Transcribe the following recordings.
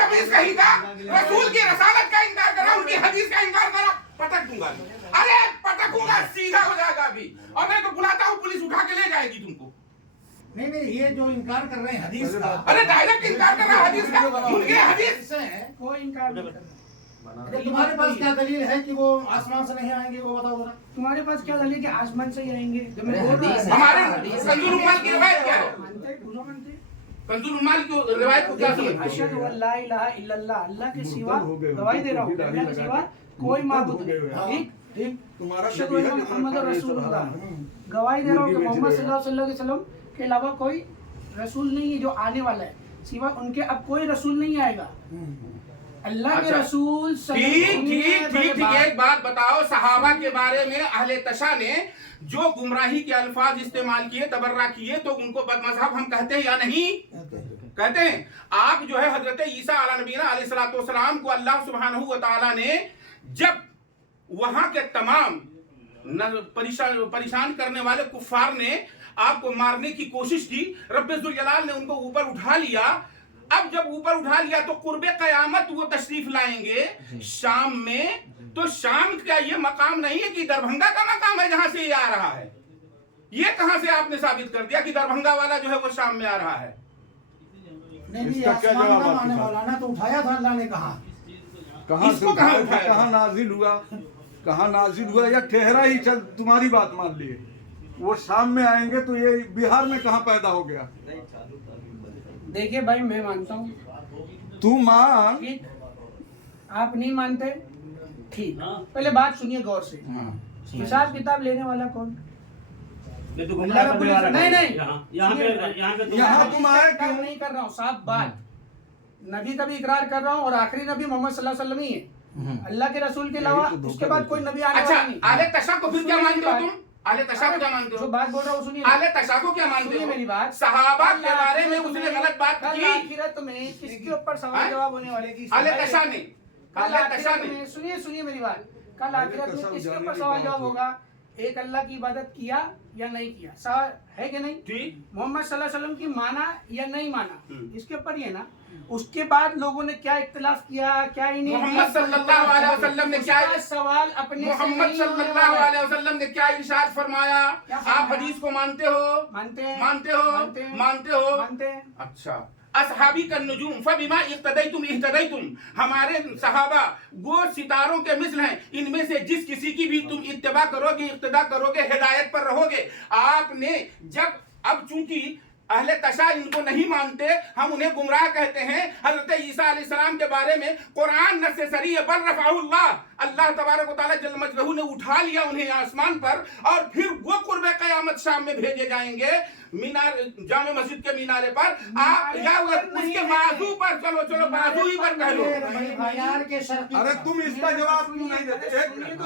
हदीस कही था, रसूल की रसालत का इनकार करा, उनकी हदीस का इनकार करा, पटक दूंगा। अरे पटकूंगा, सीधा हो जाएगा अभी। और मैं तो बुलाता हूँ, पुलिस उठा के ले जाएगी तुमको। नहीं, ये जो इनकार कर रहे हैं हदीस का, अरे डायरेक्ट इनकार कर रहा है हदीस का, उनकी हदीस है कोई इनकार नहीं कर तो तुम्हारे पास क्या दलील है कि वो आसमान से नहीं आएंगे, वो बताओ जरा। तुम्हारे पास क्या दलील कि आसमान से ही आएंगे? जो मैं बोल रहा हूं। हमारे कंजुल उम्माल की रिवायत क्या है? मानते पूरा मानते कंजुल उम्माल की रिवायत को क्या समझते हो? अशहदु अल्ला इलाहा इल्लल्लाह, अल्लाह के सिवा गवाही दे रहा हूँ, अल्लाह के सिवा कोई माबूद नहीं। ठीक, तुम्हारा अशहदु अन्ना मुहम्मद रसूलुल्लाह, गवाही दे रहा हूँ कि मोहम्मद सल्लल्लाहु अलैहि वसल्लम के अलावा कोई रसूल नहीं है जो आने वाला है, सिवा उनके अब कोई रसूल नहीं आएगा। अल्लाह के रसूल ठीक, एक बात बताओ, सहाबा के बारे में अहले तशा ने जो गुमराही के अल्फाज इस्तेमाल किए, तबर्रा किए, तो उनको बदमज़हब हम कहते हैं या नहीं? कहते हैं। आप जो है हजरत ईसा अलैहिस्सलाम को अल्लाह सुब्हानहू व तआला ने जब वहां के तमाम परेशान करने वाले कुफार ने आपको मारने की कोशिश की, रब्बे जुल जलाल ने उनको ऊपर उठा लिया। अब जब ऊपर उठा लिया तो कुर्बे कयामत वो तशरीफ लाएंगे शाम में। तो शाम का ये मकाम नहीं है कि दरभंगा का मकाम है जहां से ये आ रहा है। ये कहां से आपने साबित कर दिया कि दरभंगा वाला जो है वो शाम में आ रहा है? नहीं, आसमान का आने वाला ना, तो उठाया था अल्लाह ने। कहा कहाँ इसको कहाँ उठाया? कहाँ नाजिल हुआ, कहाँ नाजिल हुआ, या ठहरा ही चल, तुम्हारी बात मान लिए वो शाम में आएंगे, तो ये बिहार में कहाँ पैदा हो गया? देखिए भाई, मैं मानता हूँ, तू मान। ठीक, आप नहीं मानते, ठीक, पहले बात सुनिए गौर से। हिसाब किताब लेने वाला कौन? यहाँ तुम आए क्यों? नहीं कर रहा हूँ, साफ बात, नबी का भी इकरार कर रहा हूँ और आखिरी नबी मोहम्मद सल्लल्लाहु अलैहि वसल्लम ही है। अल्लाह के रसूल के अलावा उसके बाद कोई नबी आने वाला नहीं। आले तशा को फिर क्या मानते हो तुम? आले तशा को क्या मानते जो हो? बात बोल रहा हूँ सुनिए। आले तशा को क्या मानते सुनिए हो? मेरी बात। सहाबा के बारे में उसने गलत बात कल की। आखिरत में किसके ऊपर सवाल जवाब होने वाले की? आले तशा ने, कल आले तशा आखिरत ने। में, सुनिए मेरी बात, कल आखिरत में किसके ऊपर सवाल जवाब होगा? एक अल्लाह की इबादत किया या नहीं किया, सवाल है कि नहीं? ठीक, मोहम्मद सल्लल्लाहु अलैहि वसल्लम की माना या नहीं माना, इसके ऊपर ही है ना। उसके बाद लोगों ने क्या इख्तिलाफ किया, क्या ही नहीं, मोहम्मद सल्लल्लाहु अलैहि वसल्लम ने क्या, सवाल अपने से मोहम्मद नहीं होने सल्लल्लाहु वाला है। अलैहि वसल्लम ने क्या इरशाद फरमाया? आप हदीस को मानते हो? मानते हैं, मानते हो? मानते हैं, मानते हो? मानते हैं। अच्छा, असहाबी का नुजूम फबिमा इख्तदैतुम, हमारे सहाबा वो सितारों के मिसल हैं, इनमें से जिस किसी की भी तुम इत्तबा करोगे, इक्तदा करोगे, हिदायत पर रहोगे। आपने जब, अब चूंकि अहले तशा इनको नहीं मानते, हम उन्हें गुमराह कहते हैं। हजरत ईसा अलैहिस्सलाम के बारे में कुरान न से सरी है, बल रफ़अहुल्लाह, अल्लाह तबारक व तआला जल मजदहू ने उठा लिया उन्हें आसमान पर, और फिर वो कुर्बे क़यामत शाम में भेजे जाएंगे मीनार, जामे मस्जिद के मीनारे पर। आप या उसके बाजू पर, चलो बाजू ही पर कह लो। अरे तुम इसका जवाब क्यों नहीं देते? एक मिनट,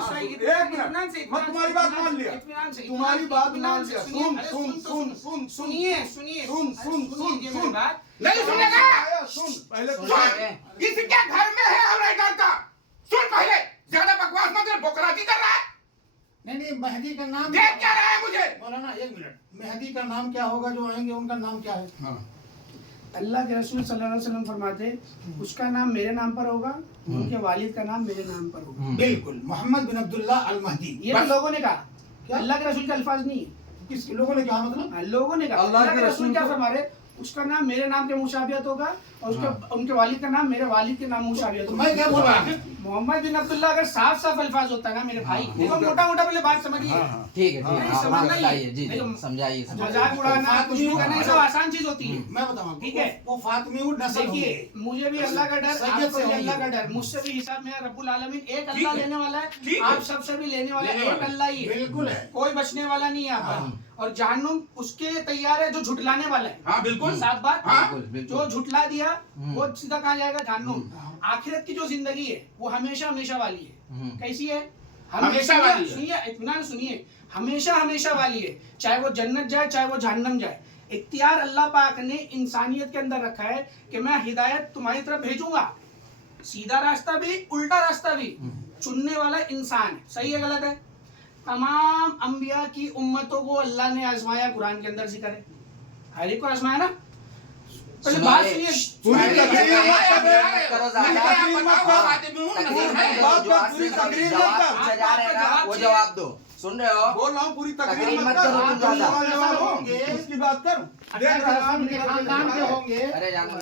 मैं तुम्हारी बात मान लिया, तुम्हारी बात मान लिया। सुन नहीं सुनेगा? सुन पहले इसके घर में है और नहीं डरता। सुन पहले, ज्यादा बकवास मत कर, बोकराती कर रहा है। नहीं, मेहदी का नाम देख क्या रहा है मुझे? मौलाना एक मिनट, मेहदी का नाम क्या होगा? जो आएंगे उनका नाम क्या है? हाँ, अल्लाह के रसूल सल्लल्लाहु अलैहि वसल्लम फरमाते, उसका नाम मेरे नाम पर होगा, उनके वालिद का नाम मेरे नाम पर होगा। बिल्कुल, मोहम्मद बिन अब्दुल्ला अल महदी। ये तो लोगों ने कहा, अल्लाह के रसूल के अल्फाज नहीं है। किस लोगों ने कहा? मतलब लोगों ने कहा अल्लाह के रसूल क्या फरमा रहे, उसका नाम मेरे नाम के मुशाबियत होगा और उसके उनके वालिद का नाम मेरे वालिद के नाम मुशाबियत होगा। मैं क्या बोल रहा हूँ? मोहम्मद बिन अब्दुल्ला अगर साफ साफ अल्फाज होता है ना मेरे भाई, देखो मोटा पहले बात समझिए। ठीक है, नहीं, समझना ही है। जी समझाइए, समझाइए। मजाक उड़ाना, कुछ भी करना, ये सब आसान चीज होती है। मैं बताऊँ, ठीक है, वो फातिमी नस्ल देखिए, मुझे भी अल्लाह का डर, सैयद आपको से भी होंगे। अल्लाह का डर, मुझसे भी हिसाब मेरा रब्बुल आलमीन एक ठीक अल्लाह है। लेने वाला ठीक है, है। आप सबसे भी लेने वाला लेने एक वाला। अल्लाह ही है, बिल्कुल है। कोई बचने वाला नहीं है यहाँ पर। और जहन्नुम उसके तैयार है जो झुटलाने वाला है। हाँ बिल्कुल, साफ बात, हाँ जो झुटला दिया वो सीधा कहाँ जाएगा? जहन्नुम। आखिरत की जो जिंदगी है वो हमेशा हमेशा वाली है। कैसी है? हमेशा वाली है। सुनिए, इत्मीनान सुनिए, हमेशा हमेशा वाली है। चाहे वो जन्नत जाए, चाहे वो जहन्नम जाए, इख्तियार अल्लाह पाक ने इंसानियत के अंदर रखा है कि मैं हिदायत तुम्हारी तरफ भेजूंगा। सीधा रास्ता भी, उल्टा रास्ता भी, चुनने वाला इंसान है। सही है गलत है? तमाम अंबिया की उम्मतों को अल्लाह ने आजमाया, कुरान के अंदर जिक्र है, हर एक को आजमाया ना। पहले बात सुनिए, करो ज्यादा। आप बताओ, कर। फातिमुन तकरीर नस्ल मत है। करो, बात जो कर, आज पूरी से तकरीर मत जवाब कर। पूछा जा रहा है ना, वो जवाब जवाब दो। सुन रहे हो? बोल रहा हूँ पूरी तकरीर तकरीर मत मत कर। करो तुम तुम ज्यादा। सवाल जवाब होंगे। हो, उसकी बात कर। देख अगर रहा है उनके खानदान के होंगे अरे जानो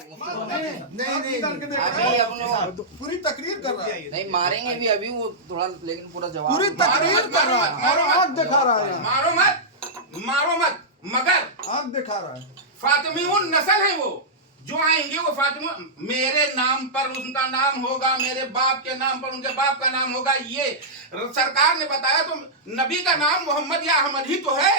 नहीं करके देख अभी रहा हम लोग है। पूरी तकरीर कर रहा है, नहीं मारेंगे भी अभी वो थोड़ा, लेकिन पूरा जवाब पूरी तकरीर कर रहा है, मारो मत, आँख दिखा रहा है, मारो मत, मगर आँख दिखा रहा है। फातिमुन नस्ल है वो, जो आएंगे वो फातिमा, मेरे नाम पर उनका नाम होगा, मेरे बाप के नाम पर उनके बाप का नाम होगा। ये सरकार ने बताया तो नबी का नाम मोहम्मद या अहमद ही तो है,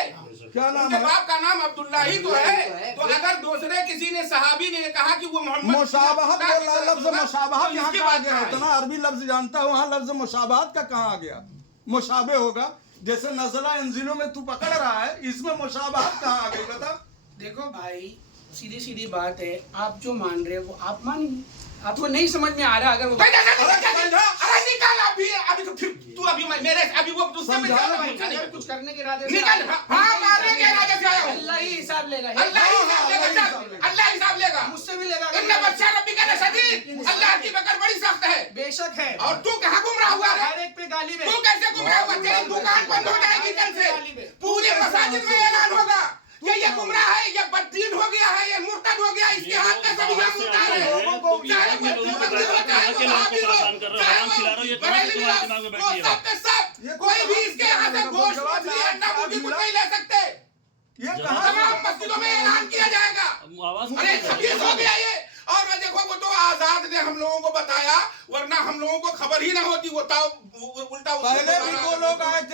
क्या नाम उनके है? बाप का नाम अब्दुल्ला ही तो है। तो अगर दूसरे किसी ने सहाबी ने कहा कि वो मोहम्मद मुशाबहत बोल रहा है, लफ्ज मुशाबहत तो यहाँ इसकी कहाँ बात गया? कहाँ है? इतना अरबी लफ्ज जानता हूँ, वहाँ लफ्ज मुशाबहत का कहाँ आ गया? मुशाबे होगा, जैसे नज़ला इंजिलों में तू पकड़ रहा है, इसमें मुशाबहत कहाँ आ गई बता? देखो भाई, सीधी सीधी बात है, आप जो मान रहे हो वो आप मानिए, आपको नहीं समझ में आ रहा अगर वो अरे निकाल अभी तो फिर तू अभी मेरे अभी वो दूसरे में समझा जाना भाई, पूछा नहीं अगर कुछ करने के इरादे से निकल। हाँ, मारने के इरादे से आया हूँ। अल्लाह ही हिसाब लेगा। अल्लाह ही हिसाब लेगा, चल, अल्लाह हिसाब लेगा। मुझसे भी लेगा। इन्ना बच्चा रब्बी का शदीद, अल्लाह की पकड़ बड़ी सख्त है। बेशक है। और तू कहाँ गुमराह हुआ रे? हर एक पे गाली में तू कैसे गुमराह हुआ? तेरी दुकान बंद हो जाएगी कल से, पूरे मसाजिद में ऐलान होगा ये गुमराह है, ये बददीन हो गया है, ये मुर्तद हो गया, इसके हाथ में सभी हम उतारे हैं। चाहे बददीन हो, चाहे वो वहाबी हो, चाहे वो बरेलवी हो, वो सब के सब, कोई भी इसके यहाँ से गोश्त, मछली, अंडा, मुर्गी कुछ नहीं ले सकते। ये कहाँ तमाम मस्जिदों में ऐलान किया जाएगा। अरे खबीस हो गया ये। और वो देखो, वो तो आजाद ने हम लोगों को बताया, वरना हम लोगों को खबर ही ना होती। वो उल्टा पहले भी दो लोग आए थे।